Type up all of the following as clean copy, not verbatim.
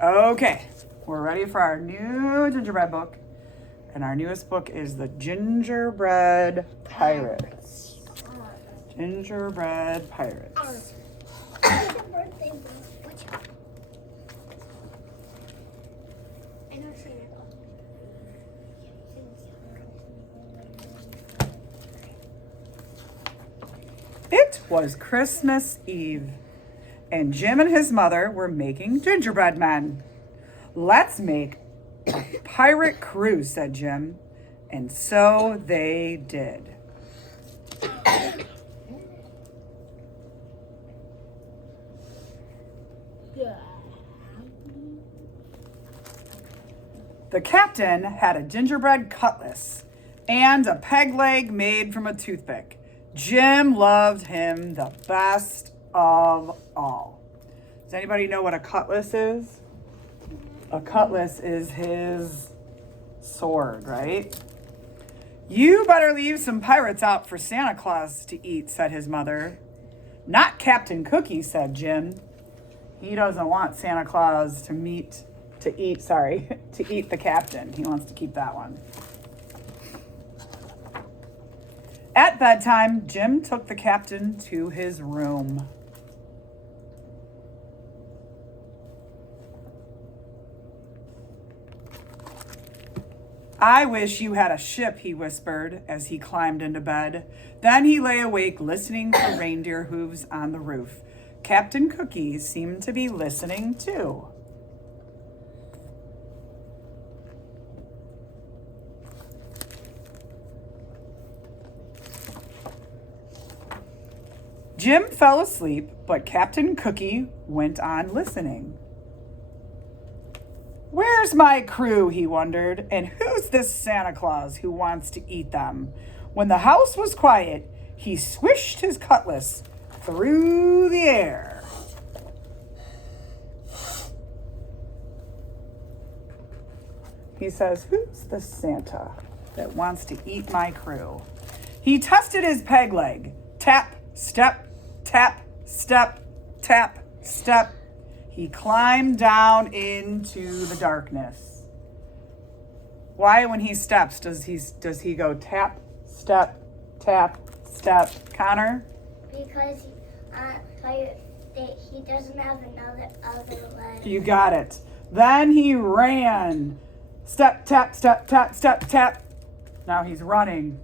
Okay, we're ready for our new gingerbread book. And our newest book is the Gingerbread Pirates. Gingerbread Pirates. It was Christmas Eve, and Jim and his mother were making gingerbread men. Let's make a pirate crew, said Jim, and so they did. The captain had a gingerbread cutlass and a peg leg made from a toothpick. Jim loved him the best of all. Does anybody know what a cutlass is? A cutlass is his sword, right? You better leave some pirates out for Santa Claus to eat, said his mother. Not Captain Cookie, said Jim. He doesn't want Santa Claus to eat the captain. He wants to keep that one. At bedtime, Jim took the captain to his room. I wish you had a ship, he whispered as he climbed into bed. Then he lay awake listening for reindeer hooves on the roof. Captain Cookie seemed to be listening too. Jim fell asleep, but Captain Cookie went on listening. Where's my crew, he wondered, and who's this Santa Claus who wants to eat them? When the house was quiet, he swished his cutlass through the air. He says, who's the Santa that wants to eat my crew? He tested his peg leg. Tap, step, tap, step, tap, step. He climbed down into the darkness. Why, when he steps, does he go tap, step, Connor? Because he doesn't have another leg. You got it. Then he ran. Step, tap, step, tap, step, tap. Now he's running.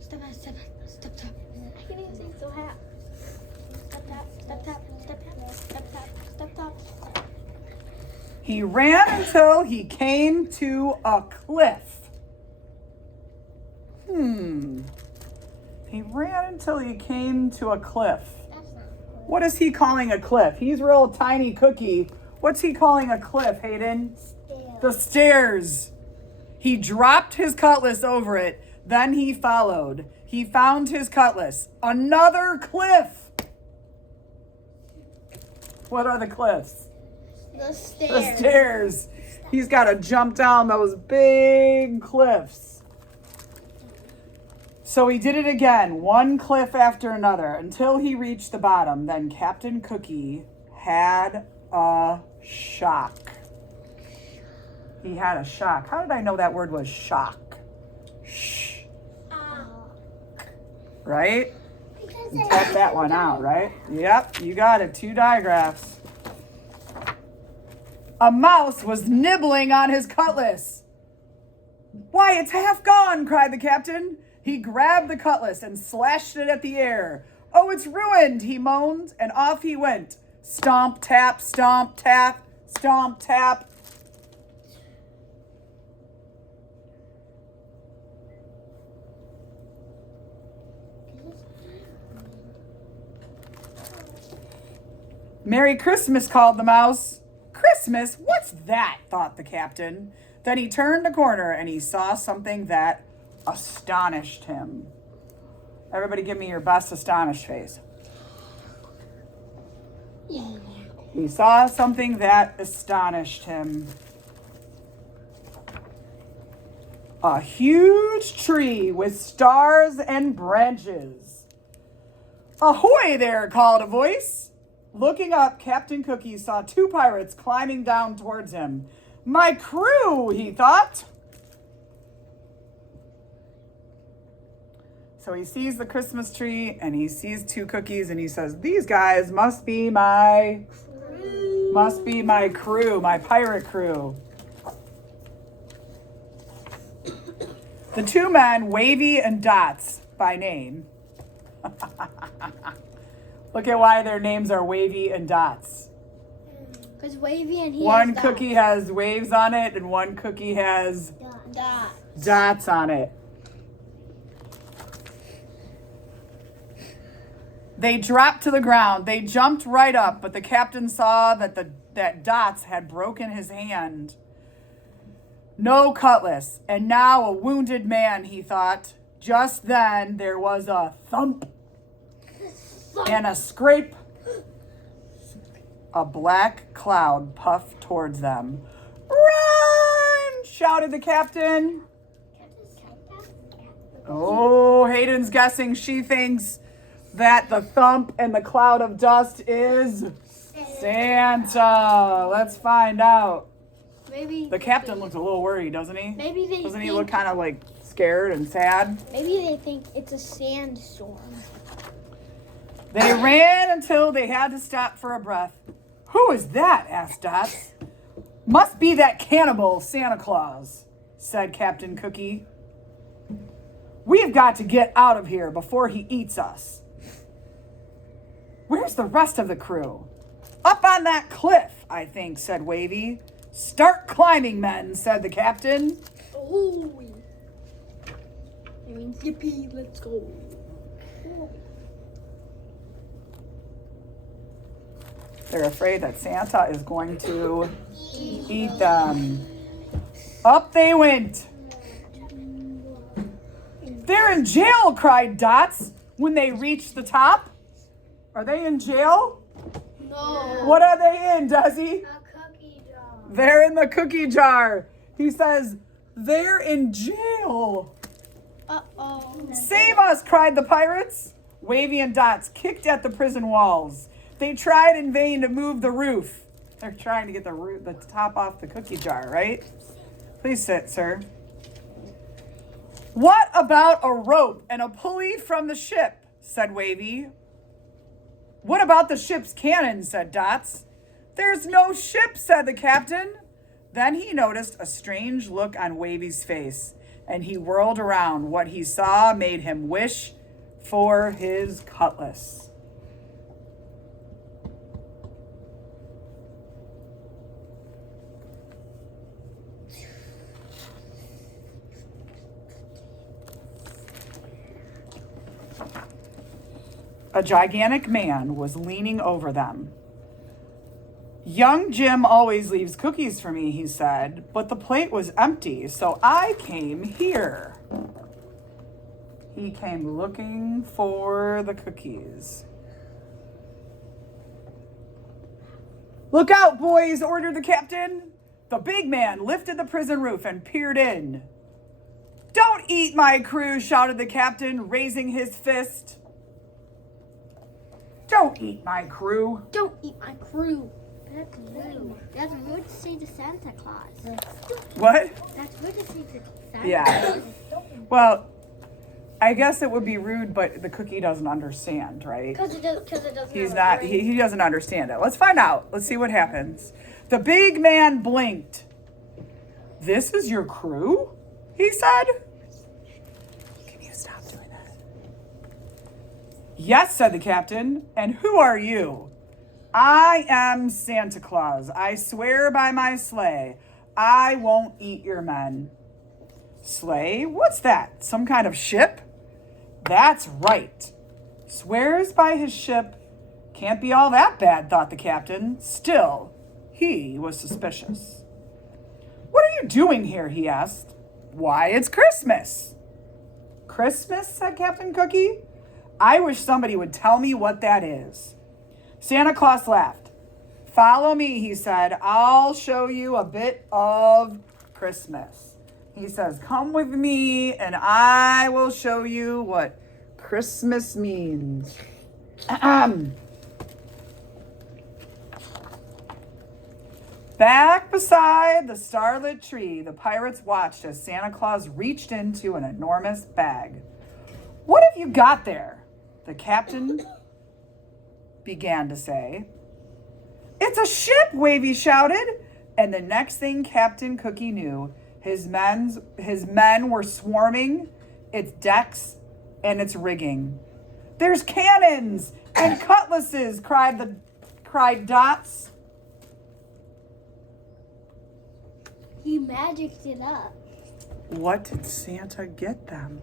Step, step, step, tap. I can't even say so hot. Step, tap, step, tap, step, tap, step, tap, step, tap. He ran until he came to a cliff. He ran until he came to a cliff. That's not cool. What is he calling a cliff? He's real tiny Cookie. What's he calling a cliff, Hayden? Stairs. The stairs. He dropped his cutlass over it. Then he followed. He found his cutlass. Another cliff. What are the cliffs? The stairs. The stairs. He's got to jump down those big cliffs. So he did it again, one cliff after another, until he reached the bottom. Then Captain Cookie had a shock. He had a shock. How did I know that word was shock? Shh. Right? And tap that one out, right? Yep, you got it. 2 digraphs. A mouse was nibbling on his cutlass. Why, it's half gone, cried the captain. He grabbed the cutlass and slashed it at the air. Oh, it's ruined, he moaned, and off he went. Stomp, tap, stomp, tap, stomp, tap. Merry Christmas, called the mouse. Christmas? What's that? Thought the captain. Then he turned a corner and he saw something that astonished him. Everybody give me your best astonished face. He saw something that astonished him. A huge tree with stars and branches. Ahoy there, called a voice. Looking up, Captain Cookie saw two pirates climbing down towards him. My crew, he thought. So he sees the Christmas tree and he sees two cookies and he says, these guys must be my crew, my pirate crew. The two men, Wavy and Dots by name. Look at why their names are Wavy and Dots. Because Wavy and he One has cookie has waves on it and one cookie has dots on it. They dropped to the ground. They jumped right up, but the captain saw that Dots had broken his hand. No cutlass, and now a wounded man, he thought. Just then there was a thump and a scrape. A black cloud puffed towards them. Run! Shouted the captain. Oh, Hayden's guessing. She thinks that the thump and the cloud of dust is Santa. Let's find out. Maybe the captain looks a little worried, doesn't he? Maybe they doesn't he look kind of like scared and sad? Maybe they think it's a sandstorm. They ran until they had to stop for a breath. Who is that? Asked Dots. Must be that cannibal Santa Claus, said Captain Cookie. We've got to get out of here before he eats us. Where's the rest of the crew? Up on that cliff, I think, said Wavy. Start climbing, men, said the captain. Oh, I mean, yippee, let's go. They're afraid that Santa is going to eat them. Up they went. They're in jail, cried Dots when they reached the top. Are they in jail? No. What are they in, Desi? A cookie jar. They're in the cookie jar. He says, they're in jail. Uh-oh. Save us, cried the pirates. Wavy and Dots kicked at the prison walls. They tried in vain to move the roof. They're trying to get the top off the cookie jar, right? Please sit, sir. What about a rope and a pulley from the ship, said Wavy. What about the ship's cannon, said Dots. There's no ship, said the captain. Then he noticed a strange look on Wavy's face, and he whirled around. What he saw made him wish for his cutlass. A gigantic man was leaning over them. Young Jim always leaves cookies for me, he said, but the plate was empty, so I came here. He came looking for the cookies. Look out, boys, ordered the captain. The big man lifted the prison roof and peered in. Don't eat my crew, shouted the captain, raising his fist. Don't eat my crew. Don't eat my crew. That's rude. That's rude to say to Santa Claus. What? That's rude to say to Santa Yeah. Claus. Well, I guess it would be rude, but the cookie doesn't understand, right? Because it doesn't. He's have not, a brain. he doesn't understand it. Let's find out. Let's see what happens. The big man blinked. This is your crew? He said. Can you stop doing that? Yes, said the captain. And who are you? I am Santa Claus. I swear by my sleigh, I won't eat your men. Sleigh? What's that? Some kind of ship? That's right. Swears by his ship. Can't be all that bad, thought the captain. Still, he was suspicious. What are you doing here? He asked. Why, it's Christmas. Christmas, said Captain Cookie. I wish somebody would tell me what that is. Santa Claus laughed. Follow me, he said. I'll show you a bit of Christmas. He says, come with me and I will show you what Christmas means. Back beside the starlit tree, the pirates watched as Santa Claus reached into an enormous bag. "What have you got there?" the captain began to say. "It's a ship," Wavy shouted. And the next thing Captain Cookie knew, his men were swarming its decks and its rigging. "There's cannons and cutlasses," cried Dots. He magicked it up. What did Santa get them?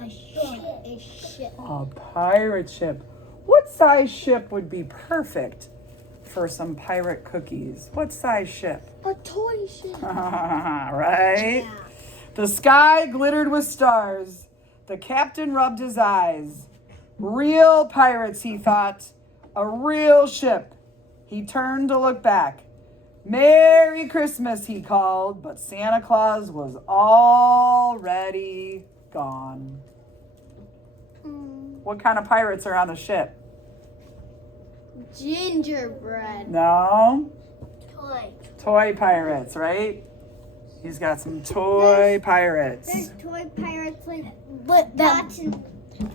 A ship. A pirate ship. What size ship would be perfect for some pirate cookies? What size ship? A toy ship. Right? Yeah. The sky glittered with stars. The captain rubbed his eyes. Real pirates, he thought. A real ship. He turned to look back. "Merry Christmas," he called, but Santa Claus was already gone. What kind of pirates are on the ship? Gingerbread. No? Toy. Pirates, right? He's got some toy pirates. There's toy pirates like dots and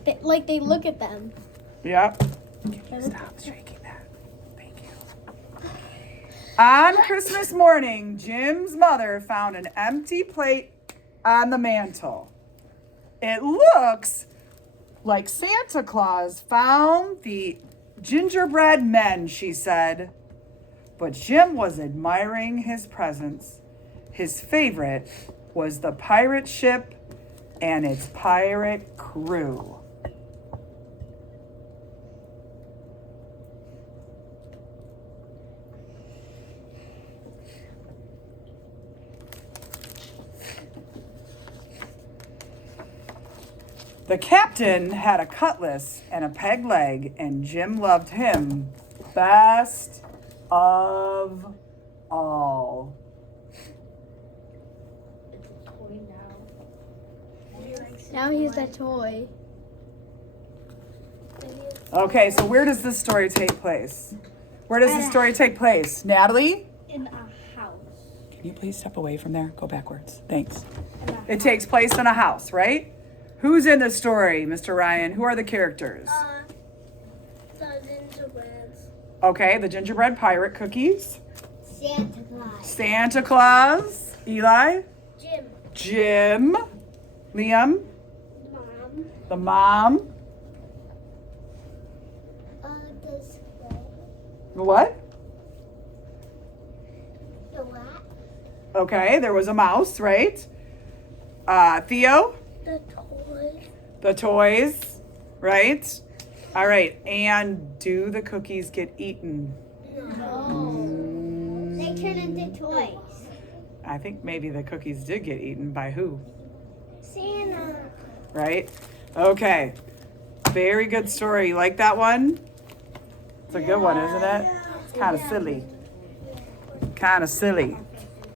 they look at them. Yep. Can you stop shaking that? Thank you. On Christmas morning, Jim's mother found an empty plate on the mantle. "It looks like Santa Claus found the gingerbread men," she said. But Jim was admiring his presents. His favorite was the pirate ship and its pirate crew. The captain had a cutlass and a peg leg, and Jim loved him best of all. Now he's a toy. Okay, so where does this story take place? Where does this story take place? Natalie? In a house. Can you please step away from there? Go backwards. Thanks. It takes place in a house, right? Who's in the story, Mr. Ryan? Who are the characters? The gingerbreads. Okay, the gingerbread pirate cookies. Santa Claus. Santa Claus. Eli. Jim. Jim. Liam. Mom. The mom. This What? the what? Okay, there was a mouse, right? Theo. The toy. The toys, right? All right, and do the cookies get eaten? No. They turn into toys. I think maybe the cookies did get eaten by who? Santa. Right? Okay. Very good story. You like that one? It's a good one, isn't it? It's kind of silly. Kind of silly.